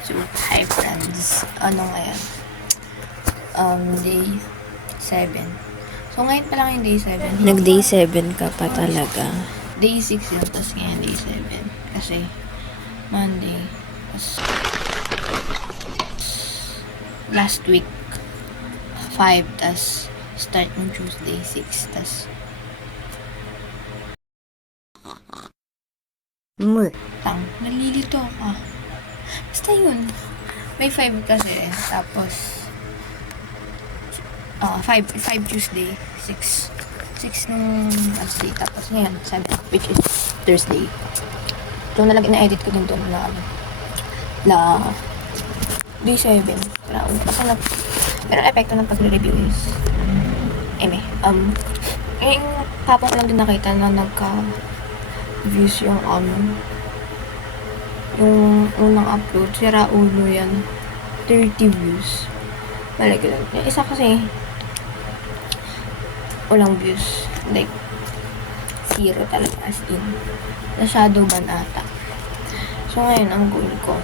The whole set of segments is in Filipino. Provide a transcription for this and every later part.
So, hi friends. Ano ngayon? Day 7. So, ngayon pa lang yung day 7. Nag-day 7 ka pa talaga. Day 6 yun, tapos ngayon day 7. Kasi, Monday. Tapos, last week, 5. Tapos, start ng Tuesday, 6. Tapos, nalilito ako. Basta yun. May 5 kasi. Tapos, 5 Tuesday, 6 nung Wednesday, tapos ngayon 7, which is Thursday. So na-edit ko din doon na day 7. Pero ang epekto ng pagre-review is yung papa ko lang din nakita na nagka-views yung unang upload, si Raulo yan, 30 views. Malaki lang. Yung isa kasi walang views. Like, 0 talaga, as in. Na shadow ban ata. So, ngayon, ang goal ko,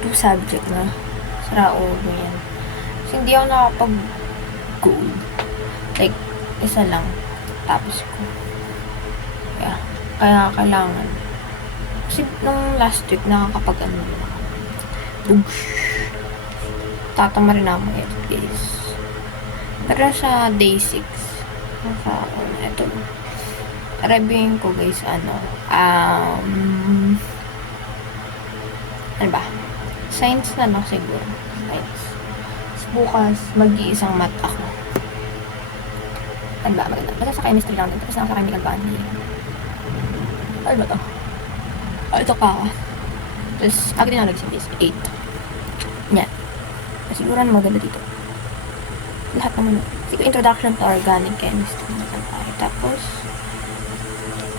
2 subject na. Sara ulo yan. Kasi hindi ako nakapag-goal. Like, isa lang. Tapos ko. Kaya kailangan. Kasi nung last week, nakakapag-ano din ako. Tatama rin ako edit, guys. Pero sa day 6, ito, reviewin ko guys, ano ba? Science na siguro. Science. Bukas, mag-iisang math ako. Ano ba? Maganda. Basta sa chemistry lang din. Tapos na sa chemical bonding. Ano ba to? Ito ka. Tapos, agri-knowledge is 8. Yan. Siguro na maganda dito. Lahat naman. Siguro introduction to organic chemistry naman tayo. Tapos,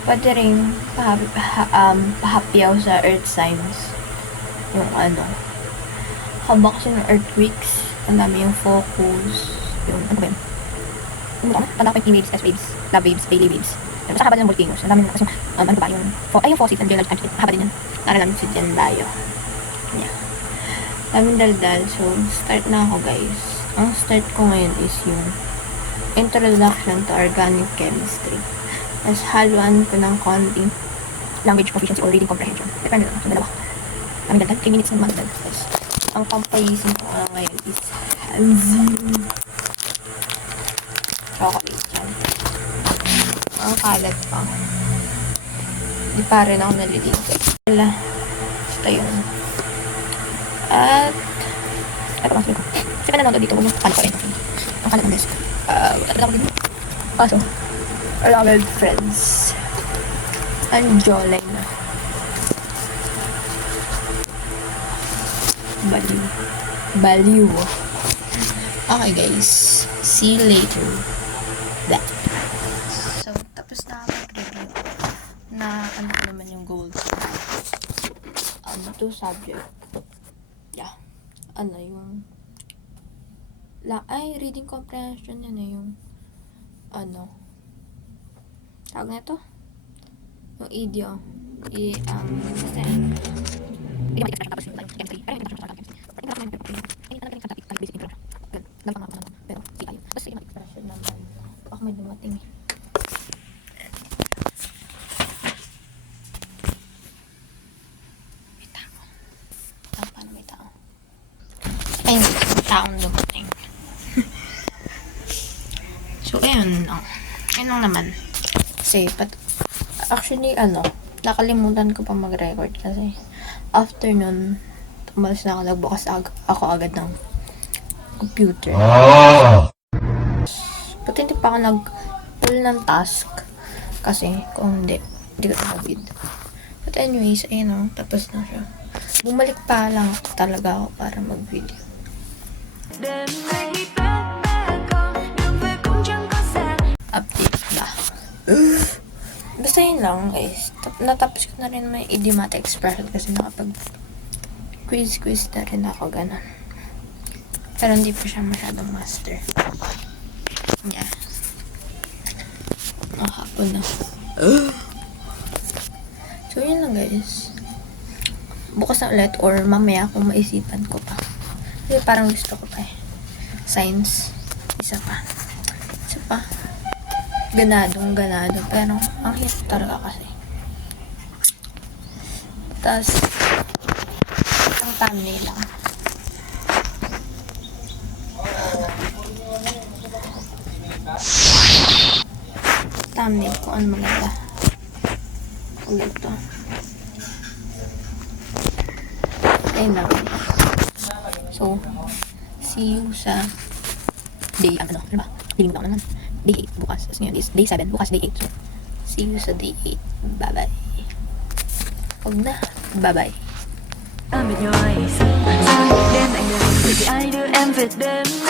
pwede rin pahapyaw sa earth science. Yung habak kasi ng earthquakes. Ang dami yung focus. Yung, ano ba yun? Tanda ko yung waves, S-waves, lava waves, Bailey waves. Basta haba din ng volcanoes. Ang dami kasi, ano ba, yung fossils and geologic times. Haba din yan. Nara namin si Jen Bayo. Yeah. Daming daldal. So, start na ako guys. Ang start ko ngayon is yung introduction to organic chemistry. Tapos haluan ko ng konting language proficiency or reading comprehension. Depende lang. So, dalawa. Daming daldal. 3 minutes naman daldal. Tapos, ang pampayisin ko ngayon is Hanzim. Chocolate yan. Ang kalat pa. Di pa rin ako naliligo. Wala. Ito yun. At ito mas ko. Kasi nanonood dito kung paano ko rin. Ang kalat ng desk. At ako dito. Kaso, beloved friends. Ang jolay na. Baliw. Okay guys. See you later. That. So, tapos na mag-review na ano naman yung goals. 2 subject. Yeah. Reading comprehension yan yung tawag na ito? Yung idio. Basta hindi naman expression tapos yung chemistry. Pero yung introduction to chemistry. Pero yung basic introduction. Ganun lang ako. Pero hindi tayo. Basta yung expression naman. Baka may dumating eh. May tao. Paano may tao? Ay, taong dumating. So, ayun. Ayun lang naman. Kasi, actually, nakalimutan ko pa mag-record kasi after nun, tumalas na ako, nagbukas ako agad ng computer. Pati hindi pa ako nag-pull ng task kasi kung hindi ko tinawid. But anyways, ayun tapos na siya. Bumalik pa lang talaga ako para mag-video. Update na. Basta yun lang guys. Natapos ko na rin may idiomatic expression kasi nakapag quiz na rin ako ganun. Pero hindi pa siya masyadong master. Yeah. Hapon na. So yun lang guys. bukas na ulit or mamaya kung maisipan ko pa. Kasi parang gusto ko pa eh. Science. Isa pa. Ganado. Pero ang hirap talaga kasi. Tapos, ang thumbnail lang. Thumbnail ko, ano maganda. Ito. Ayun lang. So, see you sa day, ano ba? Hindi mo naman. Day 8 bukas. Tapos ngayon is day 7. Bukas day 8. So, see you sa day 8. Bye-bye. Huwag na. Bye-bye. I'm in your eyes. I do everything.